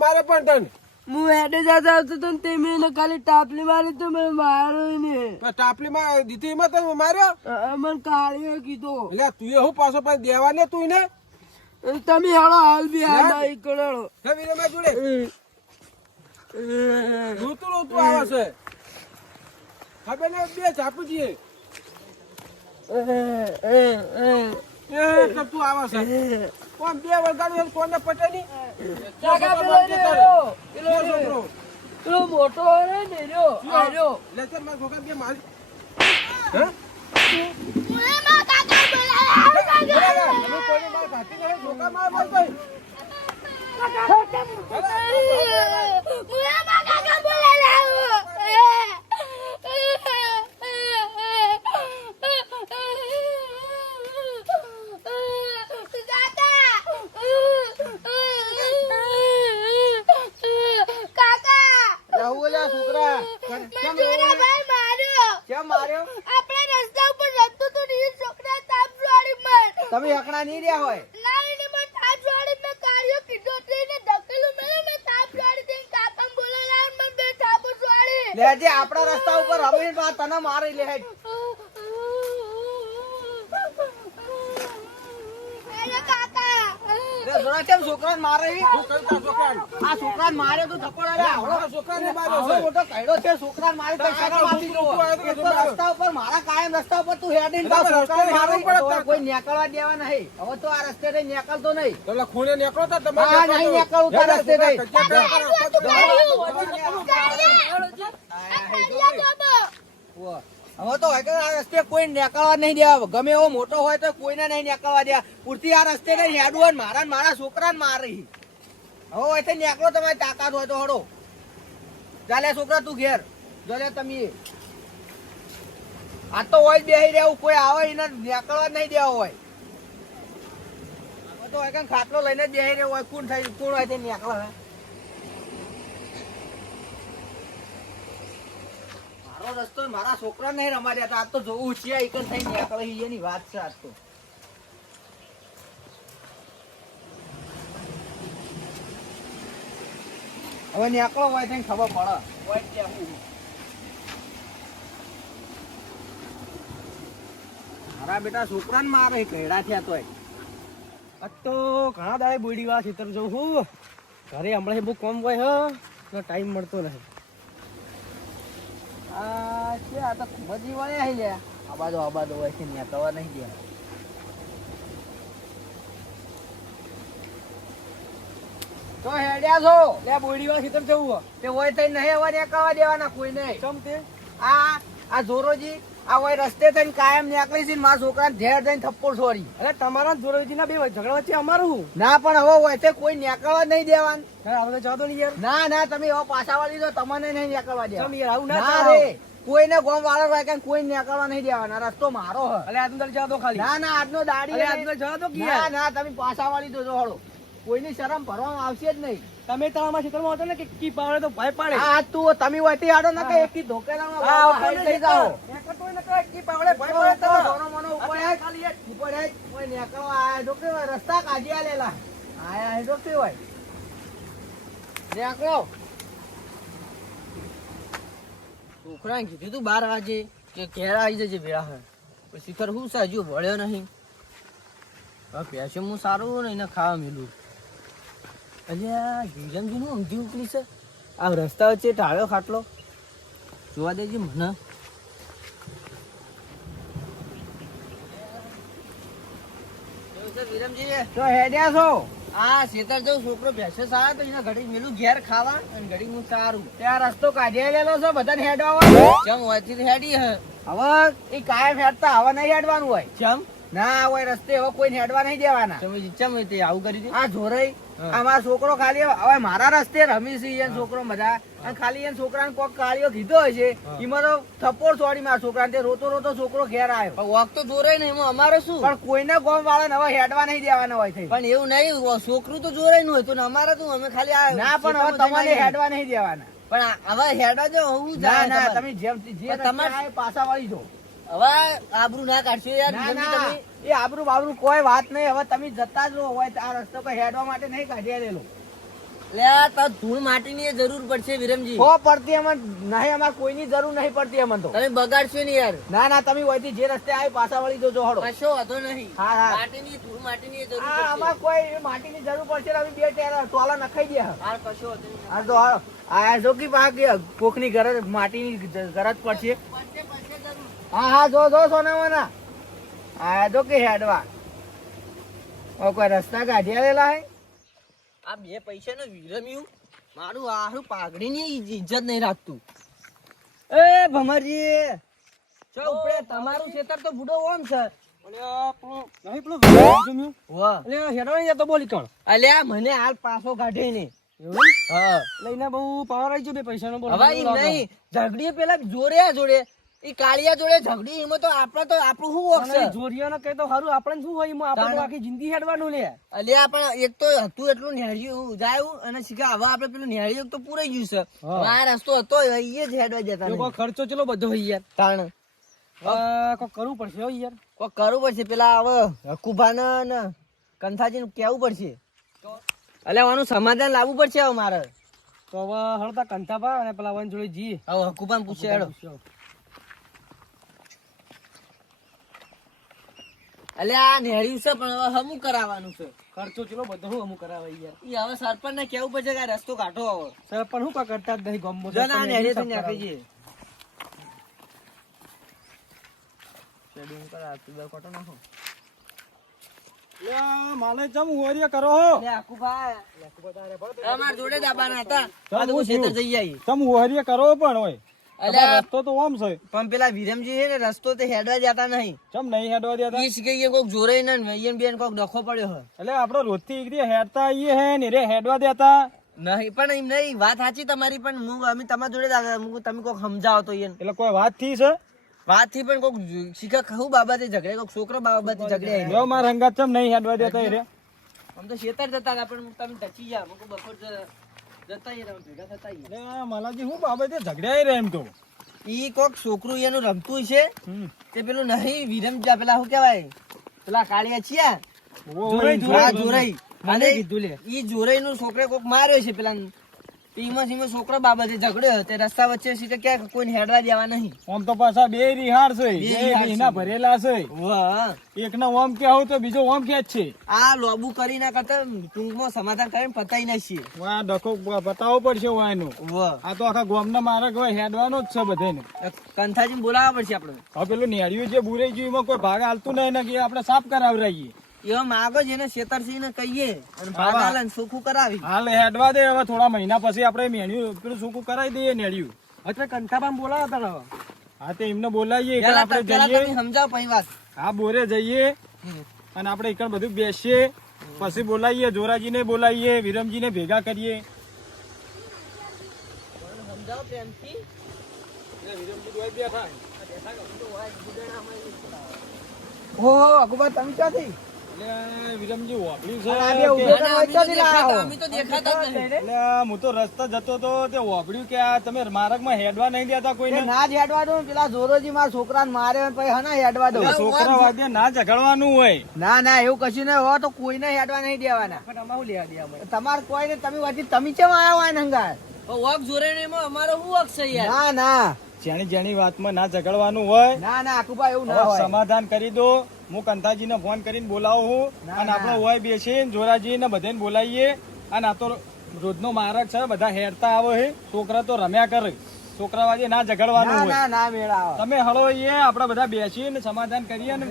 મારે પણ તને હું હેડે જતો આવતો તો તે મેં ખાલી ટાપલી મારી તો મને માર્યો ને. ટાપલી માં દીધી એમાં તને માર્યો? મને કાળીઓ કીધો. એટલે તું હું પાછો પણ દેવા ને તું ને તમે હેડો હાલ બી હાલ કરો જોડે રોતું રોતું આવે છે ખબર ને બે ઝાપુ છીએ તું આવે છે કોણ બે વગાડું કોને પટે ની પેલો મોટો ને રહ્યો લેચર માર છોકરા કે મારી તમે એકડા નહીં રહ્યા હોય લેજે આપણા રસ્તા ઉપર રમીને તને મારી લે કેમ છોકરા મારે આ છોકરા મારે તો છોકરા મારે રસ્તા ઉપર મારા કાયમ રસ્તા ઉપર તું હેડીને કોઈ નીકળવા દેવા નહીં હવે તો આ રસ્તે નીકળતો નહીં ખૂણે નીકળો તો નહીં નીકળવું રસ્તે હવે તો આ રસ્તે કોઈ નીકળવા નહીં દેવા ગમે એવો મોટો હોય તો કોઈને નહીં નીકળવા દેવા પૂરતી આ રસ્તે નહીં હેડવું મારા છોકરાને મારી હવે અહીંથી નીકળો તમારી તાકાત હોય તો હડો ચાલે છોકરા તું ઘેર જોલે તમે આ તો હોય બેહી રહેવું કોઈ આવે એને નીકળવા નહીં દેવા હોય હવે તો ખાટલો લઈને જ બેહી રહ્યો હોય કોણ હોય તે નીકળે રસ્તો મારા છોકરા નહીં રમાડ્યા આજ તો જોવું છે એકલ થઈ નીકળે એની વાત છે આજ તો હવે નીકળો હોય તો ખબર પડે મારા બેટા છોકરા ને મારે કહેડા થયા તોય આજ તો ઘણા દાડે બોડી વાળા ખેતર જવું હું ઘરે હમણાં બહુ કમ હોય ટાઈમ મળતો નથી. આ તો મજી વળે આવી લે આબાદો હોય છે નીકળવા નહીં દે તો હેડ્યા છો લે બોડી વાળા ખેતર જવું તે હોય તો નહીં હવે નીકળવા દેવાના કોઈ નહીં ચમ તે આ જોરોજી આ હોય રસ્તે થઈને કાયમ નીકળી છે મારા છોકરાને ઢેર થઈને થપ્પો છોડી અરે તમારા જોરોજી ના બે ઝઘડા વચ્ચે અમારું ના પણ હવે હોય તે કોઈ નીકળવા નહીં દેવાનું આપણે જવા દો ને યાર. ના તમે હવે પાછા વાળી દો તમને નહીં નીકળવા દેવા યાર આવું ના ના રે કોઈને ગોમ વાળો હોય કે કોઈ નીકળવા નહીં દેવાના રસ્તો મારો હ અલે આજનો જવા દો ખાલી ના આજનો દાડી આજનો જવા દો ના તમે પાછા વાળી દો હળો કોઈની શરમ ભરવામાં આવશે જ નહીં તમે તમારા ખેતરમાં હતો ને કે કી પાડે તો ભાઈ પાડે હા તું તમે વટી આડો ના કે એકી ધોકેલામાં થઈ જાઓ એકટોય ન કરે કી પાડે ભાઈ પાડે તમે સોનો મનો ઉપર ખાલી એક ઉપર હે કોઈ નીકળવા આયા ડોકે રસ્તા કાઢી આલેલા આયા હે ડોકે હોય નીકળો છોકરાને કીધું તું 12 વાગે કે ઘેર આવી જજે ભેળા હે પછી શિખર હું સાજુ ભળ્યો નહીં હવે પેશે હું સારું ને એને ખાવા મેલું અલ્યા જીવજમજી નું ઊંધી ઉકલી છે આ રસ્તા વચ્ચે ટાળ્યો ખાટલો જોવા દેજે મને વિરમજી તો હેડ્યા છો આ શેતર જવું છોકરો ભેંસો સારા તો એના ઘડી મેલું ઘેર ખાવા અને ઘડી હું સારું ત્યાં રસ્તો કાઢી લેલો છે બધાને હેડવા હોય ચમ હોયથી હેડી હે હવે એ કાયમ હેડતા હવે નહીં હેડવાનું હોય ચમ ના હોય રસ્તે હવે કોઈ હેડવા નહીં દેવાના ચમ તે આવું કરી દે આ જોરાઈ અમારો છોકરો ખાલી હવે મારા રસ્તે રમી છે એને છોકરો બધા અને ખાલી એને છોકરાને કોક કાળીઓ કીધો હોય છે એમાં તો થપ્પડ છોડી મારા છોકરાને તે રોતો રોતો છોકરો ઘેર આવ્યો વોક તો જોરાય ને એમાં અમારે શું પણ કોઈને ગોમ વાળાને હવે હેડવા નહીં દેવાના હોય થઈ પણ એવું નહીં છોકરું તો જોરાય નું હતું ને અમારે તો અમે ખાલી આ ના પણ હવે તમારે હેડવા નહીં દેવાના પણ હવે હેડા જો હું ના જાય ના તમારે. તમે જેમ જે પણ રસ્તે તમારે- આવે પાછા વળી જો હવે આબરૂ ના કાઢશો યાર ના જલ્દી ના તમે એ આબરૂ બાબરૂ કોઈ વાત નહીં હવે તમે જતા જ રહો હોય આ રસ્તો કોઈ હેડવા માટે નહીં કાઢી આલેલો લે આ તો ધૂળ માટીની જરૂર પડશે વિરમજી કો પડતી અમને નહીં અમારે કોઈની જરૂર નહીં પડતી અમને તો તમે બગાડશો ને યાર ના ના તમે હોયથી જે રસ્તે આવે પાછા વળી જજો હળો કશો વાંધો નહીં હા હા માટીની ધૂળ માટીની જરૂર આ પડશે અમારે કોઈ માટીની જરૂર પડશે ને અમે બે ટેરા ટોલા નખાઈ દે હાર કશો વાંધો નહીં. આ તો હાલો આ જો કે પાક કોકની ગરજ માટીની ગરજ પડશે પડશે જરૂર. હા હા જો સોનામાના આ જો કે હેડવા ઓ કોઈ રસ્તા કાઢી આલેલા હે આ બે પૈસાનો વિરમ્યું મારું આરું પાઘડીની ઇજ્જત નહીં રાખતું એ ભમરજી ચો ઉપડે તમારું ખેતર તો બુડો ઓમ છે વાહ અલ્યા મને હાલ પાછો કાઢે ને હા લઈને બહુ પાવર આવી ગયો બે પૈસાનો હવે ઈ નહીં ઝઘડીએ પેલા જોડે ઈ કાળિયા જોડે ઝઘડી એમાં તો આપણું શું વોક છે જોરિયાનો કઈ તો સારું આપણે શું હોય એમાં આપણે તો આખી જિંદગી હેડવાનું લે અલ્યા પણ એક તો હતું એટલું નેહળ્યું જાયું અને શીખા હવે આપણે પેલું નેહળ્યું તો પૂરાઈ ગયું છે હવે આ રસ્તો હતો એ જ હેડવા જતા નહીં. ખર્ચો ચલો બધો હોય યાર તાણ કોઈ કરવું પડશે હો યાર કોઈ કરવું પડશે પેલા હવે હકુભાને ને કંથાજીને કેવું પડશે અલ્યા આનું સમાધાન લાવવું પડશે હવે મારે તો હવે હળતા કંથાભા અને પેલા વન જોડે જી હવે હકુભાને પૂછે હેડો અલ્યા આ નેહળ્યું છે પણ હવે હમું કરાવવાનું છે ખર્ચો ચલો બધો હું અમુક કરાવે યાર ઈ હવે સરપંચ ને કેવું પડશે કે આ રસ્તો કાઢો હવે સર પણ હું કરતા જ નહીં ગમો જો ના નેહળી થી નાખી જઈએ શેડિંગ કરા તું બે કોટો નાખો માલે જમ હોરિયા કરો અલ્યા હકુભાઈ અમાર જોડે જ આવવાના હતા આ તો હું ખેતર જઈ આવી તમ હોરિયા કરો પણ હોય અલ્યા રસ્તો તો ઓમ છે પણ પેલા વિરમજી છે ને રસ્તો તે હેડવા જતા નહીં ચમ નહીં હેડવા દેતા ઈ શીખે કોક જોરે ને ઈયન બેન કોક ડખો પડ્યો હે એટલે આપડે રોજ થી એકદી હેડતા આવીએ હે ને રે હેડવા દેતા નહીં પણ એમ નહીં વાત સાચી તમારી પણ હું અમે તમારા જોડે જ આવ્યા. તમે કોક સમજાવો તો ઈયન એટલે કોઈ વાત થી છે વાત થી પણ કોક શીખા કહું બાબતે ઝઘડે કોક છોકરો બાબતે ઝઘડે જો માર હંગાત ચમ નહીં હેડવા દેતા રે આમ તો શેતર જતા હતા પણ તમે ટચી જા મુકો બફર જતા ઈ ભેગા થતા ઈ એટલે માલાજી હું બાબતે ઝઘડ્યા રે એમ તો ઈ કોક છોકરું એનું રમતું છે તે પેલું નહીં વિરમ જા પેલા શું કહેવાય પેલા કાળિયા છીએ હા જોરાઈ અને ઈ જોરાઈ નું છોકરે કોક માર્યો છે પેલા ઈમાં છોકરો બાબતે ઝઘડ્યો તે રસ્તા વચ્ચે સીધે ક્યાંક કોઈ હેડવા દેવા નહીં આમ તો પાછા બે રિહાર છે બે બે રિહાર મહિના છે. ભરેલા છે વાહ એક ના ઓમ કે આવું તો બીજો ઓમ કે જ છે આ લોબુ કરી ના કરતા ટૂંકમાં સમાધાન કરીને પતાઈ નાખીએ આ ડખો બતાવવો પડશે વાયનું વાહ આ તો આખા ગામના માર્ગ હોય હેડવાનો જ છે બધાને કંથાજી બોલાવવા પડશે આપણે હવે પેલું નેડિયું જે બુરાઈ ગયું એમાં કોઈ ભાગ હાલતું નહીં ને કે આપણે સાફ કરાવરાઈએ એવા માગો જેને છેતરસિંહ ને કહીએ અને ભાગ આલે ને ચોખ્ખું કરાવી હાલ હેડવા દે હવે થોડા મહિના પછી આપણે મેણ્યું પેલું સૂકું કરાવી દઈએ નેડિયું એટલે કંઠાબામ બોલાવતા હા તે એમને બોલાવીએ પેલા આપણે પેલા જઈએ તમે સમજાવો પછી વાત હા બોરે જઈએ અને આપણે એકણ બધું બેસીએ પછી બોલાવીએ જોરાજીને બોલાવીએ વિરમજીને ભેગા કરીએ સમજાવો પ્રેમથી ઓહો અકબર તમે ક્યાંથી વિરમજી વાપર્યું છે ના, ના, અમે તો દેખાતા જ નહીં. એટલે હું તો રસ્તા જતો તો તે વાપર્યું કે આ તમે માર્ગમાં હેડવા નહીં દેતા કોઈને ના જ હેડવા દો પેલા જોરોજી મારા છોકરાને મારે પછી હના હેડવા દો છોકરા વાગે ના ઝઘડવાનું હોય ના ના એવું કશું નહીં હોય તો કોઈને હેડવા નહીં દેવાના તમારે કોઈ ને તમે વાંચી તમે કેમ આવ્યા હોય ને હંગાર વોક જોરે ને એમાં અમારો શું હક છે યાર ના ના જેની જેની વાતમાં ના ઝઘડવાનું હોય ના ના આકુભાઈ એવું ના હવે હોય સમાધાન કરી દો હું કંથાજીને ફોન કરીને બોલાવું ના, અને ના. આપણે હોય બેસીને જોરાજીને બધાને બોલાવીએ અને આ તો રોજનો માર્ગ છે બધા હેરતા આવે છે છોકરા તો રમ્યા કરે છોકરા વાગે ના ઝઘડવાનું ના હોય ના ના મેળા તમે હળો એ આપણે બધા બેસીને સમાધાન કરીએ ને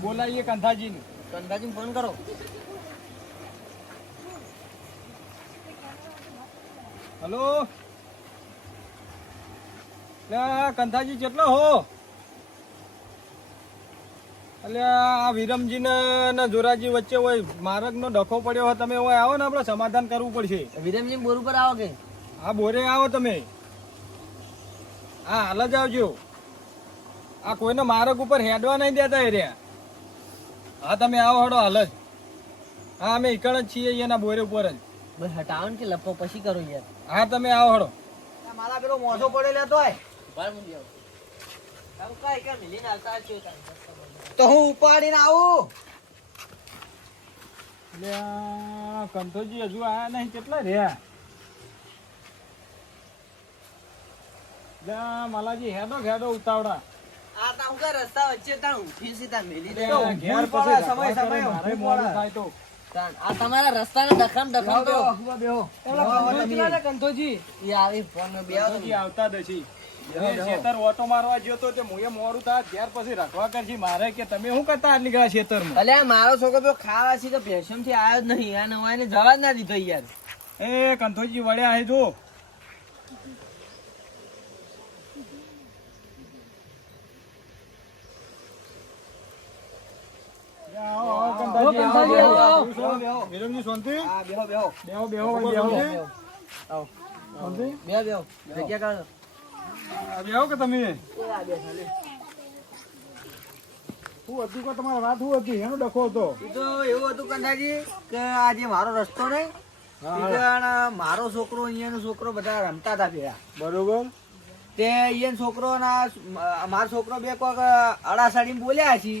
બોલાવીએ કંથાજીને કંથાજી ફોન કરો હલો લે કંથાજી કેટલો હો? અલ્યા આ વિરમજી ને જોરાજી વચ્ચે હોય માર્ગ નો ડખો પડ્યો હોય, તમે હોય આવો ને આપણે સમાધાન કરવું પડશે. વિરમજી બોર ઉપર આવો કે હા બોરે આવો તમે. હા હાલ જ આવજો. આ કોઈને માર્ગ ઉપર હેડવા નહીં દેતા એ રહ્યા. હા તમે આવો હડો હાલ જ. હા અમે એકણ જ છીએ એના બોરે ઉપર જ. બસ હટાવો ને કે લપો પછી કરો યાર. હા તમે આવો હડો. મારા પેલો મોસો પડેલો તોય બાર મુંડી આવો. આમ કાઈ કે મિલીને આવતા છો તો હું ઉપાડીને આવું. અલ્યા કંથોજી હજુ આયા નહીં, કેટલા રહ્યા? માલાજી હેડો હેડો ઉતાવળા. આ તા હું રસ્તા વચ્ચે તા ઊભી સીતા મેલી દે. અલ્યા, ઘેર ઊભું પછી પડે, સમય, રખવા કરે, સમય, મારે ઊભું મોડું પડે. થાય તો. આ તમારા રસ્તાના ડખમ ડખમ તો કંથોજી ઈ આવી ફોન બે આવો કંથોજી આવતા દછી. ખેતર ઓટો મારવા ગયો તો તે મુએ મોડું થાય, ઘેર પછી રખવા કરજી મારે કે તમે શું કરતા આટલી ગયા ખેતરમાં? અલ્યા મારો છોકરો પેલો ખાવા છે તો ભેસમ થી આવ્યો જ નહીં. આ નવાઈને જવા જ ના દીધો યાર. એ કંથોજી વળ્યા હે જો. આવો, આવો, કંથોજી, કંથોજી, આવો, આવો. આવો. બેહો, બેહો. વિરમજી શાંતિ? હા, બેહો, બેહો. બેહો, બેહો, બેહો. આવો શાંતિ? બે બે જગ્યા કાઢો. આ બેહો કે તમે? શું હતું કે તમારી વાત શું હતી? એનો ડખો હતો. ઈ તો એવું હતું કંઠાજી કે આ જે મારો રસ્તો નહીં ઈ કણ મારો છોકરો અહીંયાનો છોકરો બધા રમતા હતા પેલા. બરોબર. તે અહીંયાનો છોકરો ના મારો છોકરો બે કોક અડાસાડીને બોલ્યા છે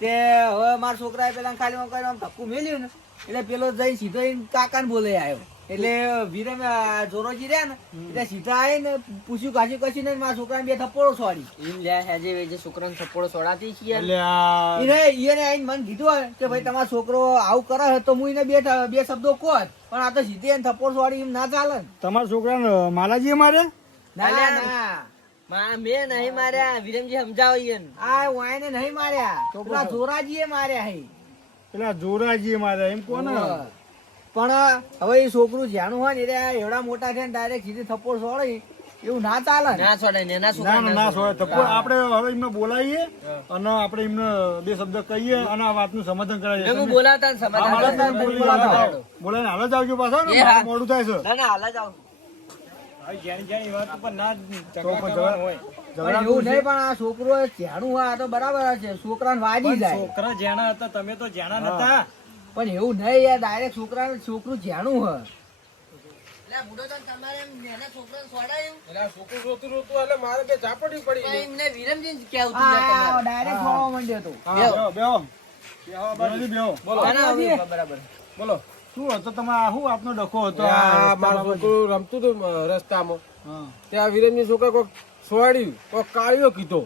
તે હવે મારા છોકરાએ પેલા ખાલી આમ ધક્કું મેલ્યું ને એટલે પેલો જઈ સીધો કાકાને બોલે આવ્યો. એટલે વિરમ જોરોજી રહ્યા ને એટલે સીધા આવીને પૂછ્યું કાશી કશી ને મારા છોકરાને બે થપ્પડો છોડી. ઈમ લે હેજે વેજે છોકરાને થપ્પડો સોડાતી છે યાર. અલ્યા. એને આઈને મને કીધું હોય કે ભાઈ તમારો છોકરો આવું કરે છે તો હું એને બે શબ્દો કહો જ. પણ આ તો સીધે એને થપ્પડ છોડી એમ ના ચાલે ને. તમારા છોકરાને માલાજી મારે? ના અલ્યા, ના મેં નહીં માર્યા. વિરમજી સમજાવો ઈયન. આ વાયને નહીં માર્યા, પેલા જોરાજીએ માર્યા હે. પેલા જોરાજી મારે એમ કોને? પણ હવે એ છોકરું જ્યાંનું હોય ને એટલે એવડા મોટા છે ને ડાયરેક્ટ સીધી થપ્પડ છોડી એવું ના ચાલે ને. ના છોડાય ને ના ના છોકરા ના ના સોય થપ્પો આપણે હવે એમને બોલાવીએ અને આપણે એમને બે શબ્દ કહીએ અને આ વાતનું સમાધાન કરાવીએ. હું બોલાવતા ને સમાધાન બોલાવીને બોલાવીને હાલ જ આવજો પાછા ને, એ હા. મારે મોડું થાય છે. ના ના હાલ જ આવું. જેની જેની વાત ઉપર ના પણ એવું નહીં, પણ આ છોકરો જ્યાંનું હોય આ તો બરાબર છે, છોકરાને વાજી જાય. છોકરા જેણા હતા તમે તો જેણા નતા. પણ એવું નહીં યાર, ડાયરેક્ટ છોકરું જ્યાંનું હોય. લે બુડો તો તમારે એમ નાના છોકરાને સોડાયું? છોકરું રોતું રોતું એટલે મારે બે ઝાપડી પણ એમને વિરમજીને કેવું તું યાર આ તમારે? ડાયરેક્ટ છોડવા માંડ્યો હતો. બેહો બેહો બેહો. બોલો ના, ના, હવે બરાબર. બોલો શું હતો તમારે? શું આપનો ડખો હતો? મારું છોકરું રમતું હતું રસ્તામાં, હા. ત્યાં વિરેનની છોકરા કોક સોડ્યું, કોક કાળિયો કીધો,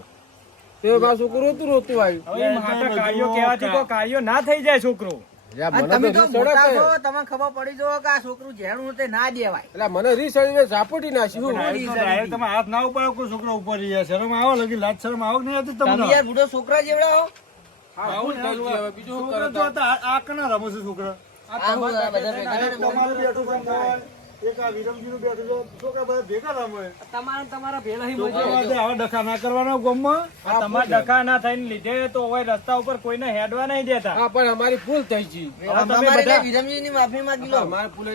તે મારું છોકરું રોતું રોતું આવ્યું. હવે એ માટા કાર્યો કહેવાથી કોઈ કાર્યો ના થઈ જાય છોકરો. અને તમે તો મોટા છો, તમને ખબર પડી જો કે આ છોકરું જ્યાંનું તે ના દેવાય. એટલે મને રીસડીને ઝાપટી નાખ્યું. ડાયરેક્ટ તમે હાથ ના ઉપાડો, કોઈ છોકરો ઉપર રહ્યા. શરમ આવો લગી, લાજ શરમ આવો કે નહીં આવતી તમને? તમે યાર બુડો છોકરા જેવડા હો. આવું જ થયું છે હવે, બીજું શું છોકરા કરે? તો હતા, આ કના રમે છે છોકરા? આ હું આ બધા ભેગા એક તમારું બેઠું છે મોહન, એક આ વિરમજીનું બેઠું છે. છોકરા બધા ભેગા રમે. છોકરા માટે આવા ડખા ના કરવાના ગામમાં. આ તમારા ડખા ના થઈને લીધે તો હવે રસ્તા ઉપર કોઈને હેડવા નહીં દેતા. હા, પણ અમારી ભૂલ થઈ છે. અમારે એટલે વિરમજીની માફી માંગી લો. અમારે ભૂલે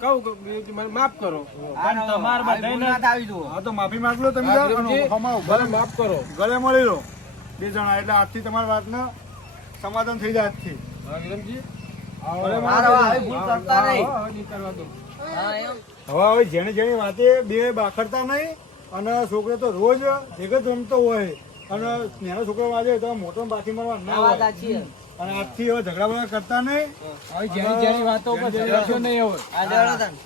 કહું કે મને માફ કરો. પણ તમારે આવી ભૂલ ના બધાને થાવી જોઈએ. હા તો માફી માંગ લો તમે. હા, અને વિરમજી, ઉભામાં ઉભા મને માફ કરો. ગળે મળી લો બે જણા, એટલે આજથી તમારી વાતનું સમાધાન થઈ જાય આજથી. હા, વિરમજી, ગળે મળી મારો લો. આવી ભૂલ કરતા નહીં. હવે નહીં કરવા દો. હા એમ. હવે જેને જેની વાતે બે બાખડતા નહીં, અને છોકરો તો રોજ ભેગો જ રમતો હોય, અને નાનો છોકરો વાજે તો મોટો બાથી મારવા ના આ વાત હોય. સાચી છે. અને આજથી હવે ઝઘડા બગડા કરતા નહીં. હવે જેની જેની વાતો ઉપર ઝઘડશો નહીં હવે. આ લેવડો તને.